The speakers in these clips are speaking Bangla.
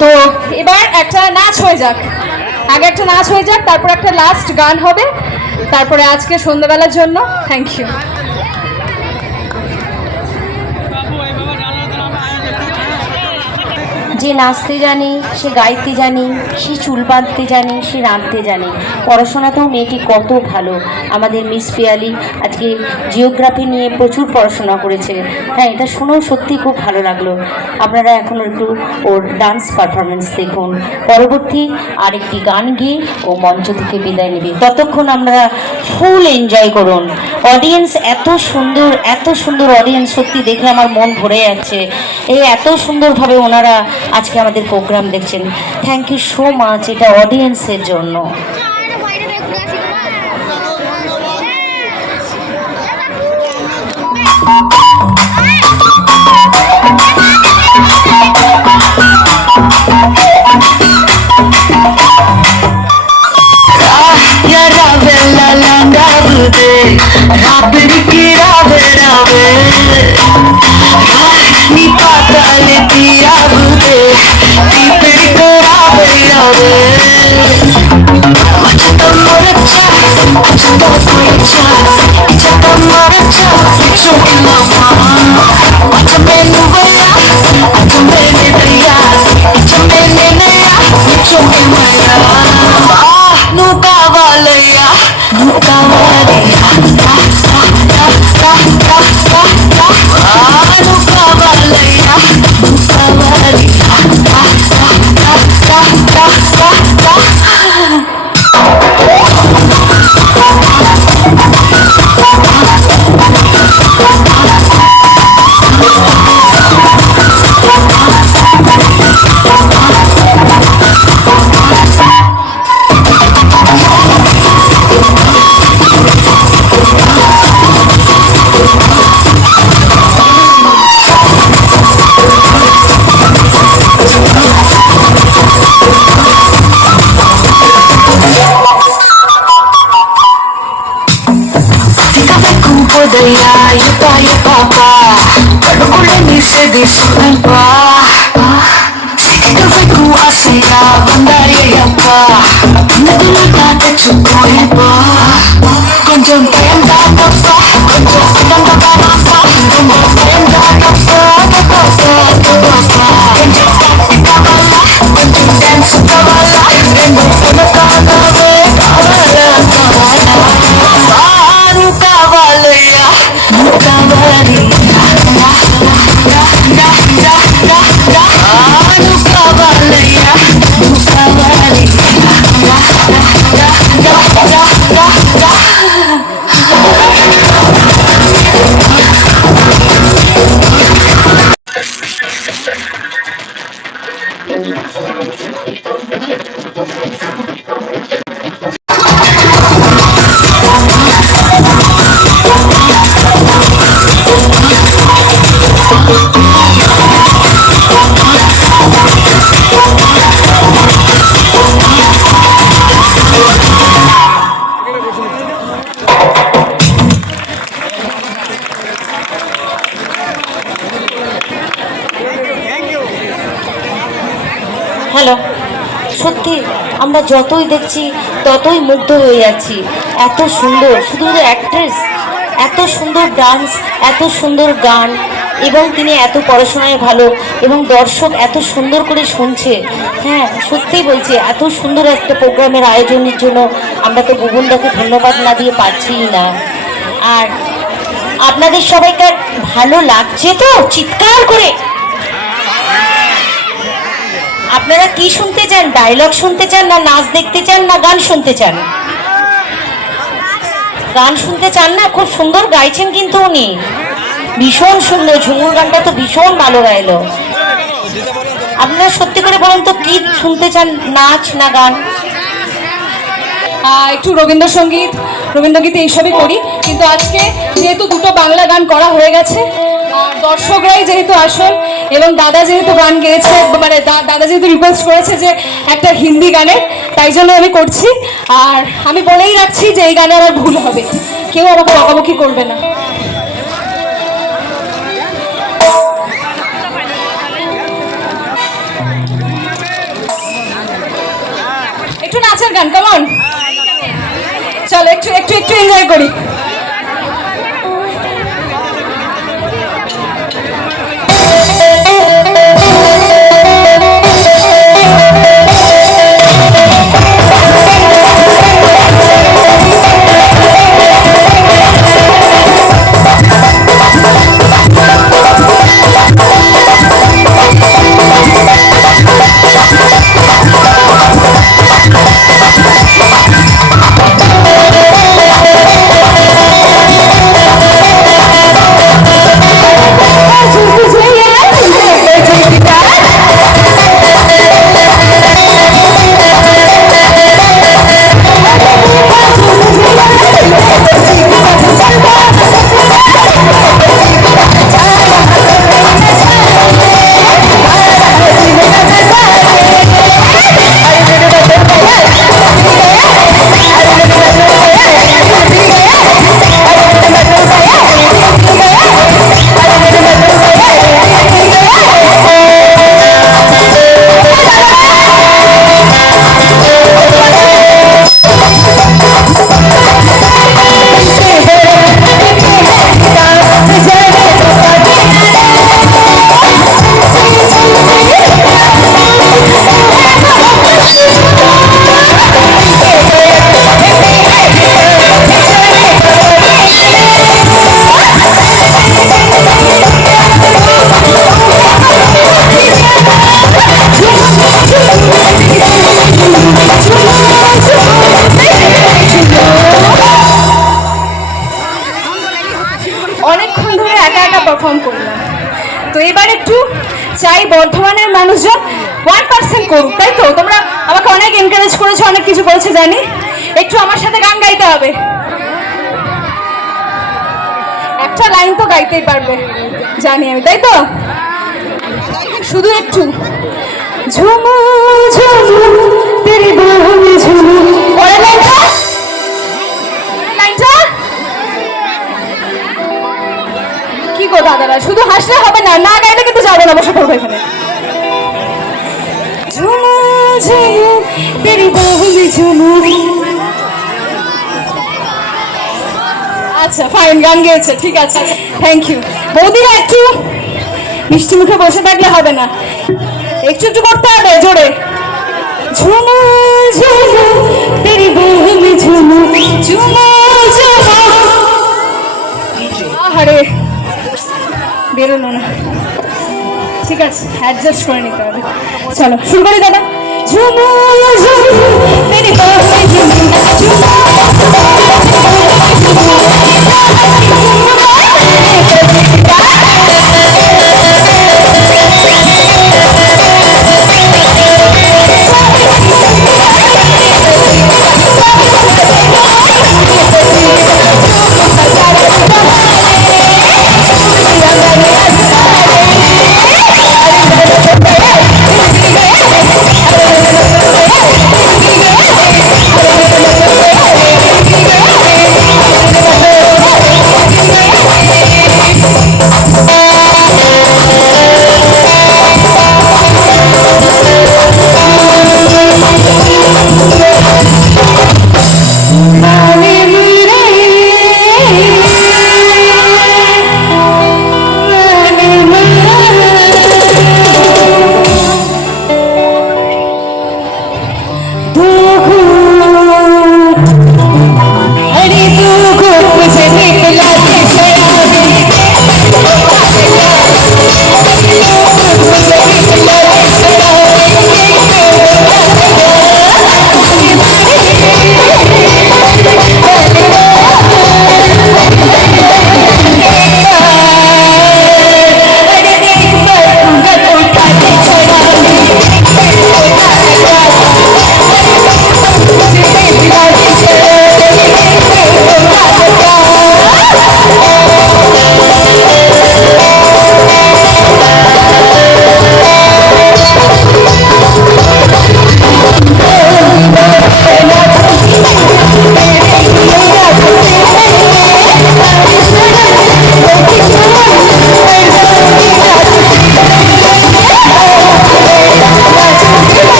তো এবার একটা নাচ হয়ে যাক, আগে একটা নাচ হয়ে যাক, তারপর একটা লাস্ট গান হবে, তারপরে আজকে সন্ধ্যাবেলার জন্য থ্যাংক ইউ। যে নাচতে জানে, সে গাইতে জানে, সে চুল বাঁধতে জানে, সে রাঁধতে জানে। পড়াশোনাতেও মেয়েটি কত ভালো। আমাদের মিস পিয়ালি আজকে জিওগ্রাফি নিয়ে প্রচুর পড়াশোনা করেছে। হ্যাঁ, এটা শুনেও সত্যি খুব ভালো লাগলো। আপনারা এখন একটু ওর ডান্স পারফরমেন্স দেখুন, পরবর্তী আরেকটি গান গিয়ে ও মঞ্চ থেকে বিদায় নেবে। ততক্ষণ আমরা ফুল এনজয় করুন। অডিয়েন্স এত সুন্দর অডিয়েন্স, সত্যি দেখে আমার মন ভরে যাচ্ছে। এই এত সুন্দরভাবে ওনারা আজকে আমাদের প্রোগ্রাম দেখছেন। থ্যাংক ইউ সো মাচ, এটা অডিয়েন্সের জন্য। হ্যালো, সত্যি আমরা যতই দেখছি ততই মুগ্ধ হয়ে যাচ্ছি। এত সুন্দর, শুধু অ্যাক্ট্রেস, এত সুন্দর ডান্স, এত সুন্দর গান, এবং তিনি এত পড়াশোনায় ভালো, এবং দর্শক এত সুন্দর করে শুনছে। হ্যাঁ, সত্যিই বলছি, এত সুন্দর একটা প্রোগ্রামের আয়োজনের জন্য আমরা তো বুবুনদাকে ধন্যবাদ না দিয়ে পারছিই না। আর আপনাদের সবাইকার ভালো লাগছে তো? চিৎকার করে আপনারা কি শুনতে চান? ডায়লগ শুনতে চান, না নাচ দেখতে চান, না গান শুনতে চান? গান শুনতে চান না? খুব সুন্দর গাইছেন কিন্তু উনি, ভীষণ সুন্দর। ঝুমুর গানটা তো ভীষণ ভালো গাইলো। আপনারা সত্যি করে বলেন তো, কি শুনতে চান, নাচ না গান? একটু রবীন্দ্রগীত এইসবই করি, কিন্তু আজকে যেহেতু দুটো বাংলা গান করা হয়ে গেছে, আর দর্শকরাই যেহেতু আসল, এবং দাদা যেহেতু গান গেয়েছে, মানে দাদা যেহেতু রিকোয়েস্ট করেছে যে একটা হিন্দি গানের, তাই জন্য আমি করছি। আর আমি বলেই রাখছি যে এই গানে আমার ভুল হবে, কেউ আমাকে বকাবকি করবে না। একটু নাচের গান, কেমন? চলো একটু একটু একটু এনজয় করি। অনেকক্ষণ ধরে একা একা পারফর্ম করলাম, তো এবার একটু চাই বর্ধমানের মানুষজন 1% করুক, তাই তো? তোমরা আমাকে অনেক এনকারেজ করেছো, অনেক কিছু করেছো জানি, একটু আমার সাথে গান গাইতে হবে। একটা লাইন তো গাইতেই পারবে জানি আমি, তাই তো? শুধু একটু ঝুমু ঝুমু তেরি বাহু মে ঝুমু, পরের লাইনটা কি গো দাদারা, শুধু হাসলে হবে না, না গাইলে কিন্তু যাবো না, বসে পড়বো এখানে। ঝুমু ঝুমু তেরি বাহু মে ঝুমু। আচ্ছা ফাইন, গান গেয়েছে, ঠিক আছে, থ্যাংক ইউ। বৌদিরা একটু মিষ্টি মুখে বসে থাকলে হবে না, একটু একটু করতে হবে জোরে। ঝুমু ঝুমু তেরি বাহু মে ঝুমু, ঝুমু ঝুমু। আহারে বেরোলো না, ঠিক আছে, অ্যাডজাস্ট করে নিতে হবে। চলো শুরু করি দাদা। ঝুমু ঝুমু তেরি বাহু মে ঝুমু, ঝুমু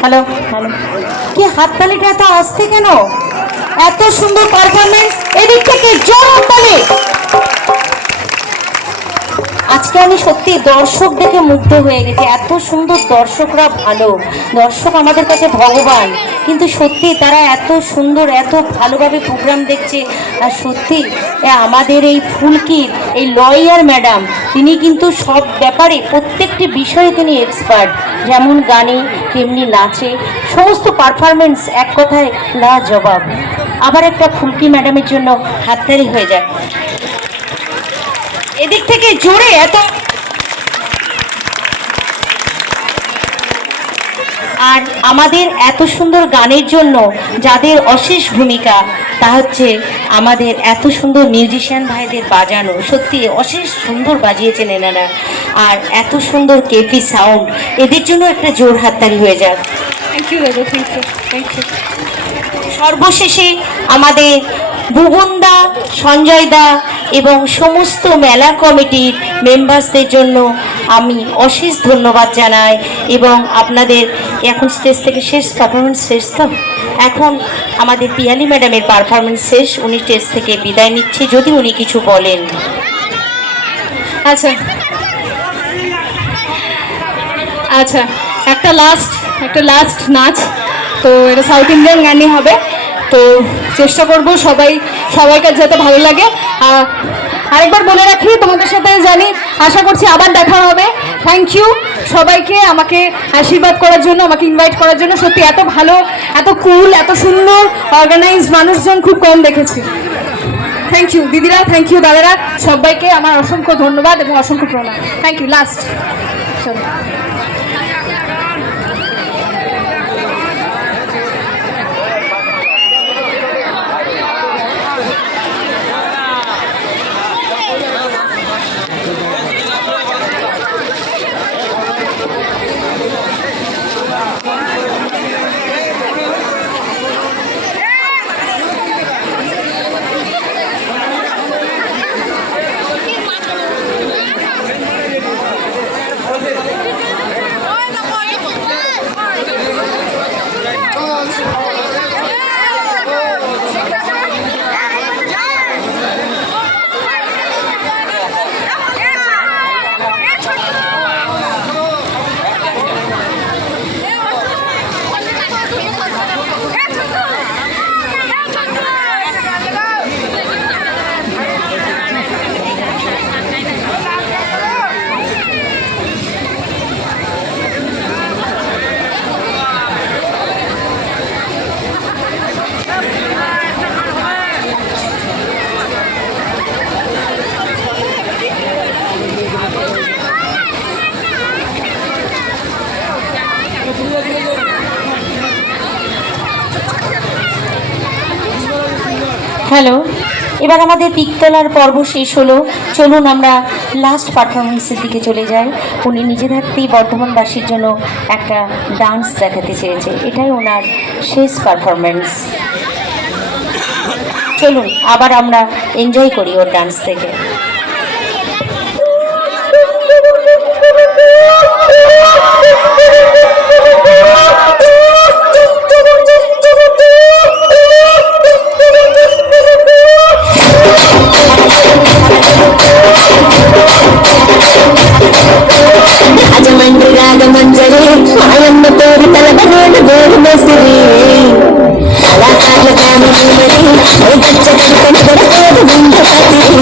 হ্যালো হ্যালো, কি হাততালিটা এত আসছে কেন? এত সুন্দর পারফরমেন্স, এদিক থেকে জোর হাততালি। আজকে আমি সত্যি দর্শক দেখে মুগ্ধ হয়ে গেছি, এত সুন্দর দর্শকরা, ভালো দর্শক আমাদের কাছে ভগবান, কিন্তু সত্যি তারা এত সুন্দর এত ভালোভাবে প্রোগ্রাম দেখছে। আর সত্যি আমাদের এই ফুলকির এই লয়ার ম্যাডাম, তিনি কিন্তু সব ব্যাপারে প্রত্যেকটি বিষয়ে তিনি এক্সপার্ট, যেমন গানে তেমনি নাচে, সমস্ত পারফরমেন্স এক কথায় লাজবাব। আবার একটা ফুলকি ম্যাডামের জন্য হাততালি হয়ে যায় এদিক থেকে জোরে। এত আর আমাদের এত সুন্দর গানের জন্য যাদের অশেষ ভূমিকা, তা হচ্ছে আমাদের এত সুন্দর মিউজিশিয়ান ভাইদের বাজানো, সত্যি অশেষ সুন্দর বাজিয়েছেন এনারা। আর এত সুন্দর কেপি সাউন্ড, এদের জন্য একটা জোর হাততালি হয়ে যাক। থ্যাংক ইউ দাদা, থ্যাংক ইউ, থ্যাংক ইউ। সর্বশেষে আমাদের ভুবনদা, সঞ্জয় দা এবং সমস্ত মেলা কমিটির মেম্বার্সদের জন্য আমি অশেষ ধন্যবাদ জানাই। এবং আপনাদের এখন স্টেজ থেকে শেষ পারফরমেন্স শেষ, তো এখন আমাদের পিয়ালি ম্যাডামের পারফরমেন্স শেষ, উনি স্টেজ থেকে বিদায় নিচ্ছে, যদি উনি কিছু বলেন। আচ্ছা আচ্ছা, একটা লাস্ট নাচ, তো এটা সাউথ ইন্ডিয়ান গানই হবে, তো চেষ্টা করব সবাইকে যাতে ভালো লাগে। আরেকবার বলে রাখি, তোমাদের সাথে জানি, আশা করছি আবার দেখা হবে। থ্যাংক ইউ সবাইকে আমাকে আশীর্বাদ করার জন্য, আমাকে ইনভাইট করার জন্য। সত্যি এত ভালো, এত কুল, এত সুন্দর অর্গানাইজড মানুষজন খুব কম দেখেছি। থ্যাংক ইউ দিদিরা, থ্যাংক ইউ দাদারা, সবাইকে আমার অসংখ্য ধন্যবাদ এবং অসংখ্য প্রণাম। Thank you. লাস্ট চলো। হ্যালো, এবার আমাদের পিক তোলার পর্ব শেষ হলো। চলুন আমরা লাস্ট পারফরমেন্সের দিকে চলে যাই। উনি নিজে থাকতেই বর্ধমানবাসীর জন্য একটা ডান্স দেখাতে চেয়েছে, এটাই ওনার শেষ পারফরমেন্স। চলুন আবার আমরা এনজয় করি ওর ডান্স থেকে। మంజరే మాయమ్మ తోడు తలగనేడు గోరు మసిరి అలా కాళ్ళ కాని మరి గచ్చ కనుకొని గడపేదు గుండె పతిరి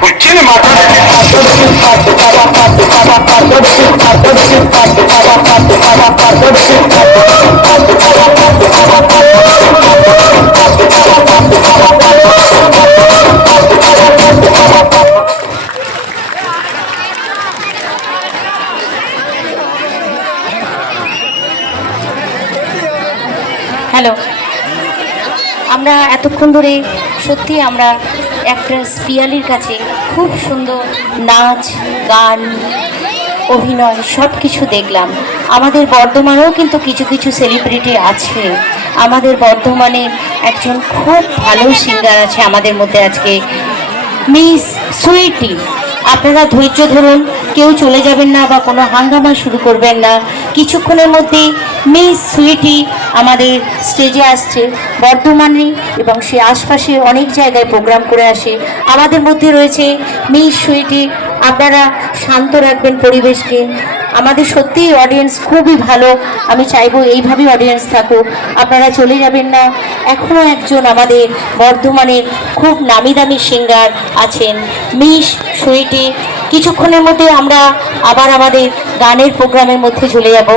কুচ্ছির মাথা হ্যালো, আমরা এতক্ষণ ধরে সত্যি আমরা অ্যাক্ট্রেস পিয়ালির কাছে খুব সুন্দর নাচ গান অভিনয় সব কিছু দেখলাম। আমাদের বর্ধমানেও কিন্তু কিছু কিছু সেলিব্রিটি আছে। আমাদের বর্ধমানে একজন খুব ভালো সিঙ্গার আছে আমাদের মধ্যে আজকে, মিস সুইটি। আপনারা ধৈর্য ধরুন, কেউ চলে যাবেন না বা কোনো হাঙ্গামা শুরু করবেন না। কিছুক্ষণের মধ্যেই মিস সুইটি আমাদের স্টেজে আসছে। বর্ধমানে এবং সে আশপাশে অনেক জায়গায় প্রোগ্রাম করে আসে। আমাদের মধ্যে রয়েছে মিস সুইটি। আপনারা শান্ত রাখবেন পরিবেশকে। আমাদের সত্যিই অডিয়েন্স খুবই ভালো, আমি চাইবো এইভাবেই অডিয়েন্স থাকুক, আপনারা চলে যাবেন না। এখনও একজন আমাদের বর্ধমানের খুব নামি দামি সিঙ্গার আছেন, মিস সুইটি। কিছুক্ষণের মধ্যে আমরা আবার আমাদের গানের প্রোগ্রামের মধ্যে চলে যাব।